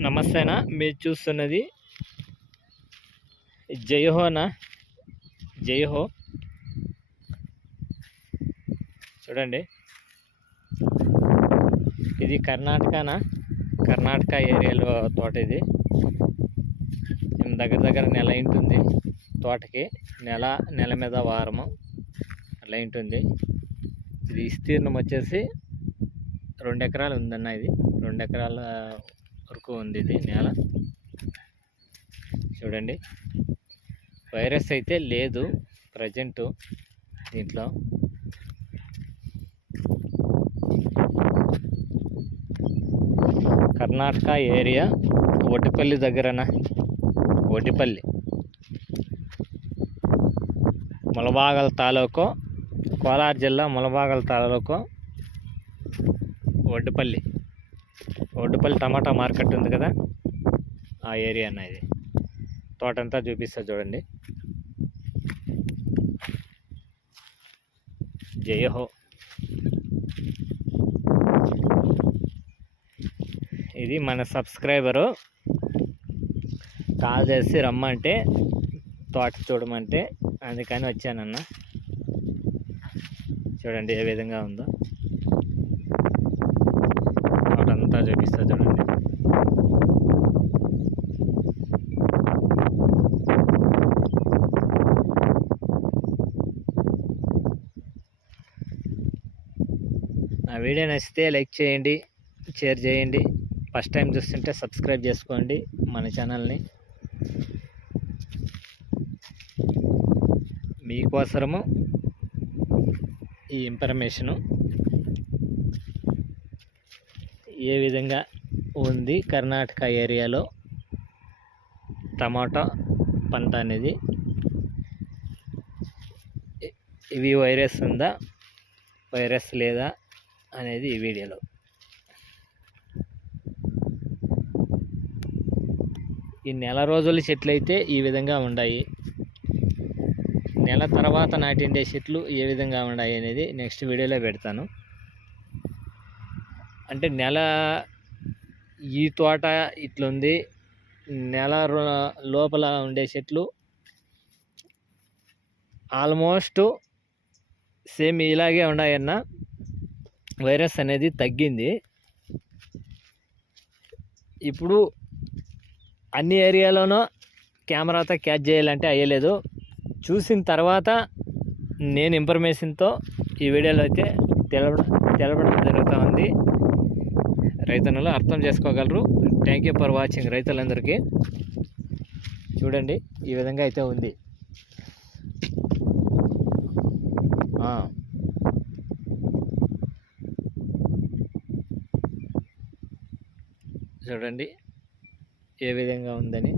నమస్తేనా మీరు చూస్తున్నది జయహోనా జయహో. చూడండి. ఇది కర్ణాటకనా? కర్ణాటక ఏరియాలో తోట ఇది. దగ్గర దగ్గర నెల ఉంటుంది తోటకి. నెల నెల మీద వారము అలా ఉంటుంది ఇది విస్తీర్ణం వచ్చేసి రెండు ఎకరాలు ఉందన్న ఇది. రెండు ఎకరాల వరకు ఉంది ఇది నేల. చూడండి. వైరస్ అయితే లేదు ప్రజెంట్ దీంట్లో. కర్ణాటక ఏరియా ఒడ్డిపల్లి దగ్గరన. ఒడ్డిపల్లి. ములబాగల తాలూకు కోలార్ జిల్లా ములబాగల తాలూకు ఒడ్డిపల్లి. ఒడ్డుపల్లి టమాటా మార్కెట్ ఉంది కదా ఆ ఏరియా అన్న ఇది. తోటంతా చూపిస్తా చూడండి. జయహో ఇది మన సబ్స్క్రైబరు. కాల్ చేసి రమ్మంటే తోట చూడమంటే అందుకని వచ్చానన్న. చూడండి ఏ విధంగా ఉందో. తోటంతా చూపిస్తా చూడండి. నా వీడియో నచ్చితే లైక్ చేయండి షేర్ చేయండి. ఫస్ట్ టైం చూస్తుంటే సబ్స్క్రైబ్ చేసుకోండి మన ఛానల్ని. మీకోసరము ఈ ఇన్ఫర్మేషను ఏ విధంగా ఉంది కర్ణాటక ఏరియాలో టమాటా పంట అనేది? ఇవి వైరస్ ఉందా? వైరస్ లేదా? అనేది ఈ వీడియోలో. ఈ నెల రోజుల చెట్లు అయితే ఈ విధంగా ఉన్నాయి నెల తర్వాత నాటిండే చెట్లు ఏ విధంగా ఉన్నాయి అనేది నెక్స్ట్ వీడియోలో పెడతాను. అంటే నెల ఈ తోట ఇట్లుంది. నెల లోపల ఉండే చెట్లు ఆల్మోస్ట్ సేమ్ ఇలాగే ఉన్నాయన్న. వైరస్ అనేది తగ్గింది. ఇప్పుడు అన్ని ఏరియాలోనూ కెమెరాతో క్యాచ్ చేయాలంటే అయ్యలేదు. చూసిన తర్వాత నేను ఇన్ఫర్మేషన్తో ఈ వీడియోలో అయితే తెలపడం తెలపడం జరుగుతూ ఉంది. రైతన్నలు అర్థం చేసుకోగలరు. థ్యాంక్ యూ ఫర్ వాచింగ్ రైతులందరికీ. చూడండి ఈ విధంగా అయితే ఉంది. చూడండి ఏ విధంగా ఉందని.